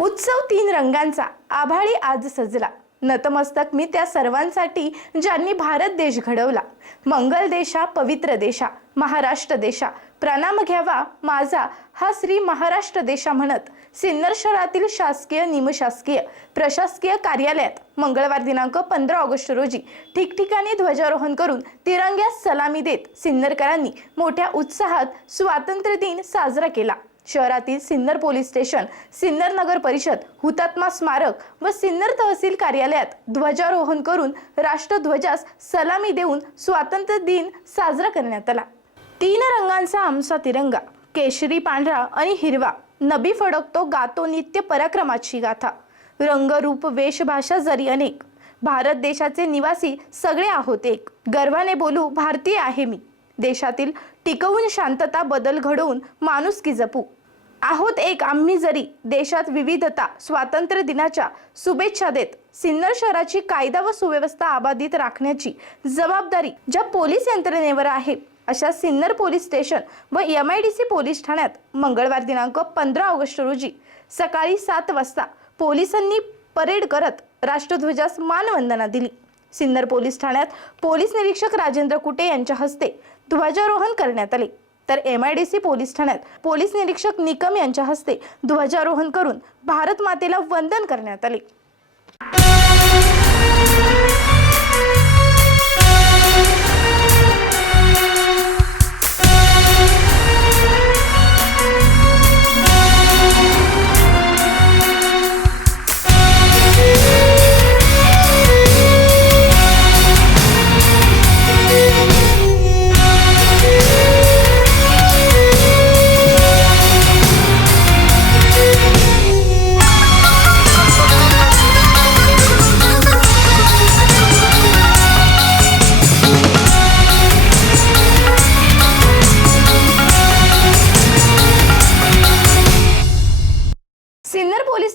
उत्सव तीन रंगांचा. आभाळी आज सजला. नतमस्तक मी त्या सर्वांसाठी ज्यांनी भारत देश घडवला. मंगल देशा पवित्र देशा महाराष्ट्र देशा. प्रणाम घ्यावा माझा हा श्री महाराष्ट्र देशा म्हणत. सिन्नर शहरातील शासकीय निमशासकीय प्रशासकीय कार्यालयात मंगळवार दिनांक पंधरा ऑगस्ट रोजी ठिकठिकाणी ध्वजारोहण करून तिरंग्यास सलामी देत सिन्नरकरांनी मोठ्या उत्साहात स्वातंत्र्य दिन साजरा केला. शहरातील सिन्नर पोलीस स्टेशन सिन्नर नगर परिषद हुतात्मा स्मारक व सिन्नर तहसील कार्यालयात ध्वजारोहण करून राष्ट्रध्वजास सलामी देऊन स्वातंत्र्य दिन साजरा करण्यात आला. तीन रंगांचा आमचा तिरंगा केशरी पांढरा आणि हिरवा. नबी फडकतो गातो नित्य पराक्रमाची गाथा. रंगरूप वेशभाषा जरी अनेक भारत देशाचे निवासी सगळे आहोत एक. गर्वाने बोलू भारतीय आहे मी. देशातील टिकवून शांतता बदल घडवून माणुसकी जपू. आहोत एक आम्ही जरी देशात विविधता स्वातंत्र्य दिनाच्या शुभेच्छा देत सिन्नर शहराची कायदा व सुव्यवस्था अबाधित राखण्याची जबाबदारी ज्या पोलीस यंत्रणेवर आहे अशा सिन्नर पोलीस स्टेशन व M I D C police ठाण्यात मंगळवार दिनांक पंधरा ऑगस्ट रोजी सकाळी सात वाजता पोलिसांनी परेड करत राष्ट्रध्वजास मानवंदना दिली. सिन्नर पोलीस ठाण्यात पोलीस निरीक्षक राजेंद्र कुटे यांच्या हस्ते ध्वजारोहण करण्यात आले. तर M I D C police ठाण्यात पोलीस निरीक्षक निकम यांच्या हस्ते ध्वजारोहण करून भारत मातेला वंदन करण्यात आले.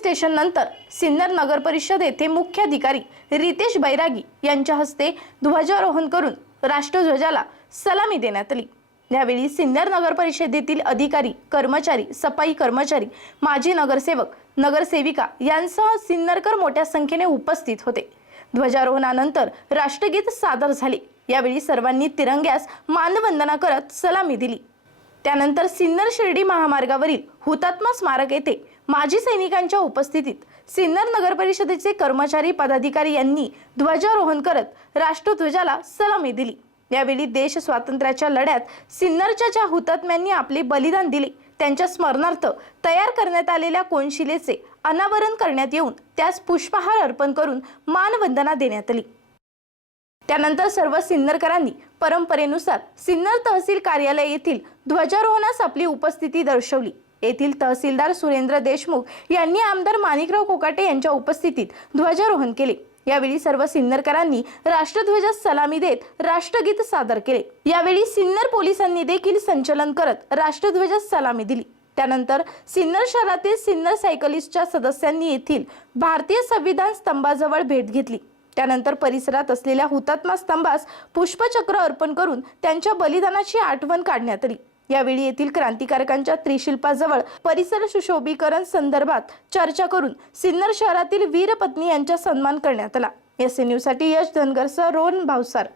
स्टेशन नंतर सिन्नर नगर परिषद येथे मुख्याधिकारी रितेश बैरागी यांच्या हस्ते ध्वजारोहण करून राष्ट्रध्वजाला सलामी देण्यात आली. यावेळी सिन्नर नगर परिषदेतील अधिकारी कर्मचारी सफाई कर्मचारी माजी नगरसेवक नगरसेविका यांसह सिन्नरकर मोठ्या संख्येने उपस्थित होते. ध्वजारोहणानंतर राष्ट्रगीत सादर झाले. यावेळी सर्वांनी तिरंग्यास मानवंदना करत सलामी दिली. त्यानंतर सिन्नर शिर्डी महामार्गावरील हुतात्मा स्मारक येथे माजी सैनिकांच्या उपस्थितीत सिन्नर नगर परिषदेचे कर्मचारी पदाधिकारी यांनी ध्वजारोहण करत राष्ट्रध्वजाला सलामी दिली. यावेळी देश स्वातंत्र्याच्या लढ्यात सिन्नरच्या ज्या हुतात्म्यांनी आपले बलिदान दिले त्यांच्या स्मरणार्थ तयार करण्यात आलेल्या कोनशिलेचे अनावरण करण्यात येऊन त्यास पुष्पहार अर्पण करून मानवंदना देण्यात आली. त्यानंतर सर्व सिन्नरकरांनी परंपरेनुसार सिन्नर तहसील कार्यालय येथील ध्वजारोहणास आपली उपस्थिती दर्शवली. येथील तहसीलदार सुरेंद्र देशमुख यांनी आमदार माणिकराव कोकाटे यांच्या उपस्थितीत ध्वजारोहण केले. यावेळी सर्व सिन्नरकरांनी राष्ट्रध्वजास सलामी देत राष्ट्रगीत सादर केले. यावेळी सिन्नर पोलिसांनी देखील संचलन करत राष्ट्रध्वजास सलामी दिली. त्यानंतर सिन्नर शहरातील सिन्नर सायकलिस्टच्या सदस्यांनी येथील भारतीय संविधान स्तंभाजवळ भेट घेतली. त्यानंतर परिसरात असलेल्या हुतात्मा स्तंभास पुष्पचक्र अर्पण करून त्यांच्या बलिदानाची आठवण काढण्यात आली. यावेळी येथील क्रांतिकारकांच्या त्रिशिल्पाजवळ परिसर सुशोभीकरण संदर्भात चर्चा करून सिन्नर शहरातील वीरपत्नी यांचा सन्मान करण्यात आला. एस न्यूजसाठी यश धनगरसह रोहन भावसार.